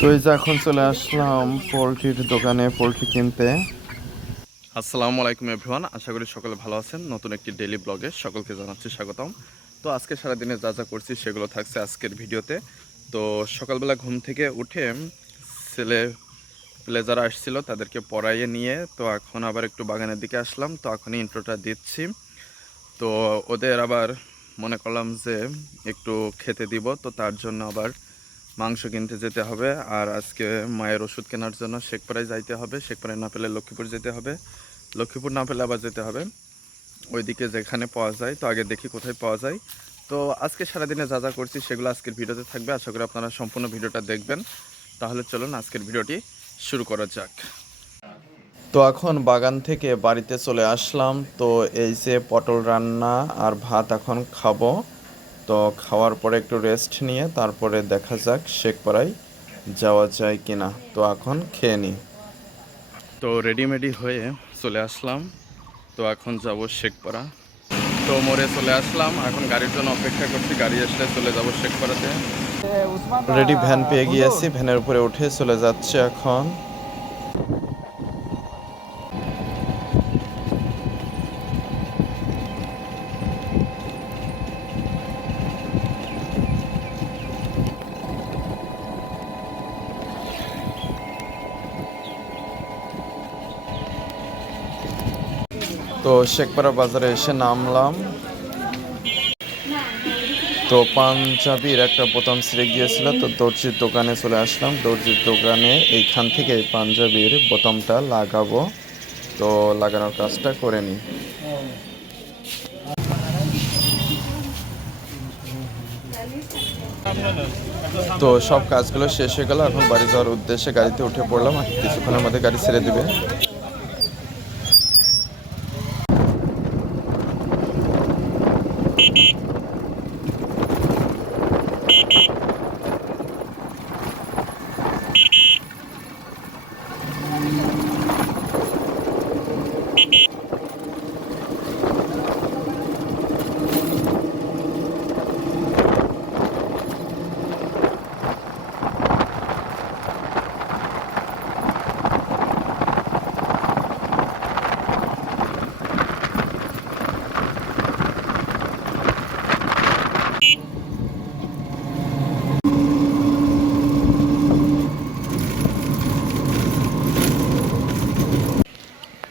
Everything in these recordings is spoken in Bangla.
তো এই যে এখন চলে আসলাম পোলট্রির দোকানে পোলট্রি কিনতে। আসসালামু আলাইকুম এভরিওয়ান, আশা করি সকলে ভালো আছেন। নতুন একটি ডেইলি ব্লগে সকলকে জানাচ্ছি স্বাগতম। তো আজকে সারাদিনে যা যা করছি সেগুলো থাকছে আজকের ভিডিওতে। তো সকালবেলা ঘুম থেকে উঠে ছেলে পেলে যারা আসছিল তাদেরকে পড়াইয়ে নিয়ে তো এখন আবার একটু বাগানের দিকে আসলাম। তো এখনই ইন্ট্রোটা দিচ্ছি। তো ওদের আবার মনে করলাম যে একটু খেতে দিব, তো তার জন্য আবার মাংস কিনতে যেতে হবে। আর আজকে মায়ের ওষুধ কেনার জন্য শেখপাড়ায় যাইতে হবে। শেখপাড়ায় না পেলে লক্ষ্মীপুর যেতে হবে, লক্ষ্মীপুর না পেলে আবার যেতে হবে ওইদিকে যেখানে পাওয়া যায়। তো আগে দেখি কোথায় পাওয়া যায়। তো আজকে সারাদিনে যা যা করছি সেগুলো আজকের ভিডিওতে থাকবে। আশা করি আপনারা সম্পূর্ণ ভিডিওটা দেখবেন। তাহলে চলুন আজকের ভিডিওটি শুরু করা যাক। তো এখন বাগান থেকে বাড়িতে চলে আসলাম। তো এই যে পটল রান্না আর ভাত এখন খাবো। তো খাওয়ার পরে একটু রেস্ট নিয়ে তারপরে দেখা যাক শেখপাড়ায় যাওয়া যায় কিনা। তো এখন খেয়ে নিই। তো রেডিমেডি হয়ে চলে আসলাম। তো এখন যাব শেখপাড়া। তো মোড়ে চলে আসলাম, এখন গাড়ির জন্য অপেক্ষা করছি। গাড়ি আসলে চলে যাব শেখপাড়াতে। রেডি ভ্যান পেয়ে গিয়েছি, ভ্যানের উপরে উঠে চলে যাচ্ছে এখন। তো শেখপাড়া বাজারে এসে নামলাম। তো পাঞ্জাবির একটা বোতাম ছিঁড়ে গিয়েছিল, তো দর্জির দোকানে চলে আসলাম। দর্জির দোকানে এইখান থেকে পাঞ্জাবির বোতামটা লাগাবো। তো লাগানোর কাজটা করে নিই। তো সব কাজগুলো শেষ হয়ে গেল, এখন বাড়ি যাওয়ার উদ্দেশ্যে গাড়িতে উঠে পড়লাম। কিছুক্ষণের মধ্যে গাড়ি ছেড়ে দিবে।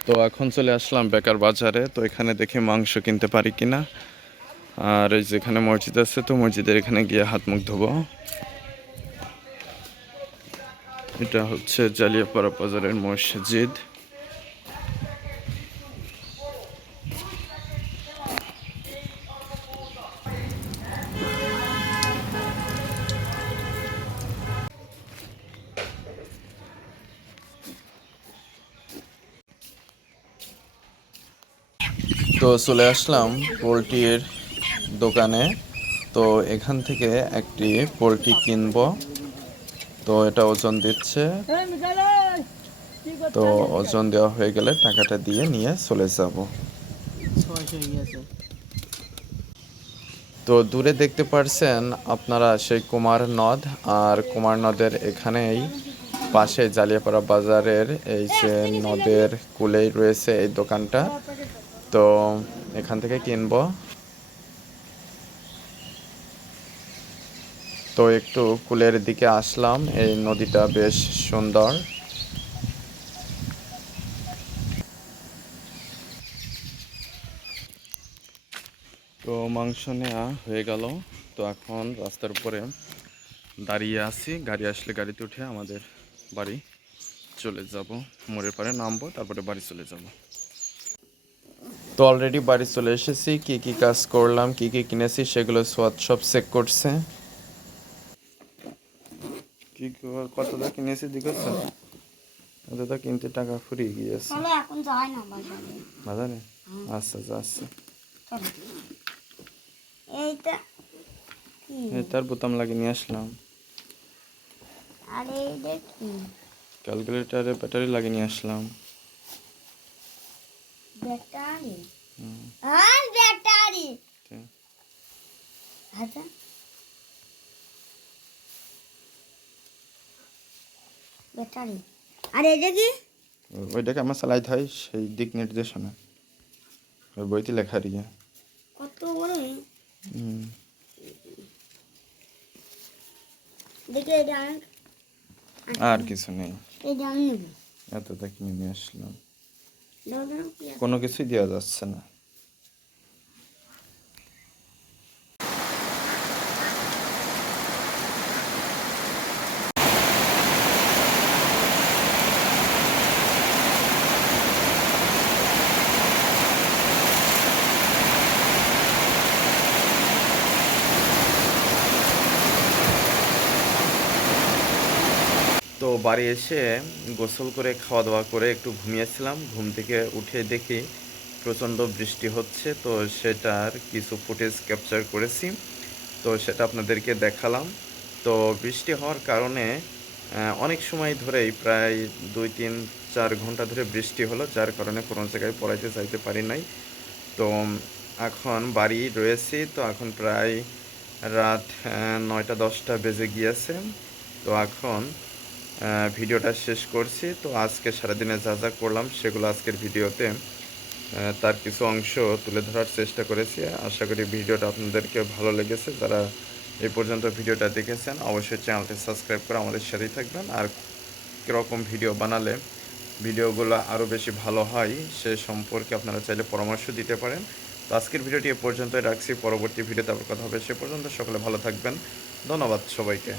তো এখন চলে আসলাম বেকার বাজারে। তো এখানে দেখি মাংস কিনতে পারি কিনা। আর এই যেখানে মসজিদ আছে, তো মসজিদের এখানে গিয়ে হাত মুখ ধোবো। এটা হচ্ছে জালিয়াপাড়া বাজারের মসজিদ। তো চলে আসলাম পোলট্রির দোকানে। তো এখান থেকে একটি পোলট্রি কিনবো। তো এটা ওজন দিচ্ছে। তো ওজন দেওয়া হয়ে গেলে টাকাটা দিয়ে নিয়ে চলে যাব। তো দূরে দেখতে পারছেন আপনারা সেই কুমার নদ। আর কুমার নদের এখানেই পাশে জালিয়াপাড়া বাজারের এই যে নদের কূলেই রয়েছে এই দোকানটা। তো এখান থেকে কিনবো। তো একটু কূলের দিকে আসলাম, এই নদীটা বেশ সুন্দর। তো মাংস নেওয়া হয়ে গেল। তো এখন রাস্তার উপরে দাঁড়িয়ে আছি, গাড়ি আসলে গাড়িতে উঠে আমাদের বাড়ি চলে যাব। মোড়ের পাড়ে নামবো, তারপরে বাড়ি চলে যাব। তো অলরেডি বাড়ি চলে এসেছি। কি কি কাজ করলাম, কি কি কিনেছি সেগুলো সব চেক করছে। কি কতটা কিনেছি দেখেছো? এতটা কিনতে টাকা ফুরিয়ে গিয়েছে। এখন যাই না বাজারে। বাজারে? আচ্ছা যাচ্ছে। এইটা কি? তার বোতাম লাগিয়ে নিয়ে আসলাম। আর এইটা কি? ক্যালকুলেটারে ব্যাটারি লাগিয়ে নিয়ে আসলাম। ব্যাটারি? হ্যাঁ ব্যাটারি। তে, আচ্ছা ব্যাটারি। আর এটা কি? ওইটাকে আমার চালাইতে হয় সেই দিক নির্দেশনা, ওই বইতে লেখা রিয়া। কত বড়? দেখি এটা আমি আর কিছু নেই, এটা আমি নেব। এতটা কিনে নিয়ে আসলাম, দাও দাও কি আছে? কোনো কিছুই দেওয়া যাচ্ছে না। তো বাড়ি এসে গোসল করে খাওয়া দাওয়া করে একটু ঘুমিয়েছিলাম, ঘুম থেকে উঠে দেখি প্রচণ্ড বৃষ্টি হচ্ছে। তো সেটার কিছু ফুটেজ ক্যাপচার করেছি, তো সেটা আপনাদেরকে দেখালাম। তো বৃষ্টি হওয়ার কারণে অনেক সময় ধরেই প্রায় 2-3-4 ঘন্টা ধরে বৃষ্টি হলো, যার কারণে কোনো জায়গায় পড়াইতে যাইতে পারি নাই। তো এখন বাড়ি রয়েছি, তো এখন প্রায় রাত 9টা-10টা বেজে গিয়েছে। তো এখন ভিডিওটা শেষ করছি। তো আজকে সারাদিনে যা যা করলাম সেগুলো আজকের ভিডিওতে তার কিছু অংশ তুলে ধরার চেষ্টা করেছি। আশা করি ভিডিওটা আপনাদেরকে ভালো লেগেছে। যারা এই পর্যন্ত ভিডিওটা দেখেছেন অবশ্যই চ্যানেলটি সাবস্ক্রাইব করে আমাদের সাথেই থাকবেন। আর কীরকম ভিডিও বানালে ভিডিওগুলো আরও বেশি ভালো হয় সে সম্পর্কে আপনারা চাইলে পরামর্শ দিতে পারেন। তো আজকের ভিডিওটি এ পর্যন্তই রাখছি, পরবর্তী ভিডিওতে আবার কথা হবে। সে পর্যন্ত সকলে ভালো থাকবেন। ধন্যবাদ সবাইকে।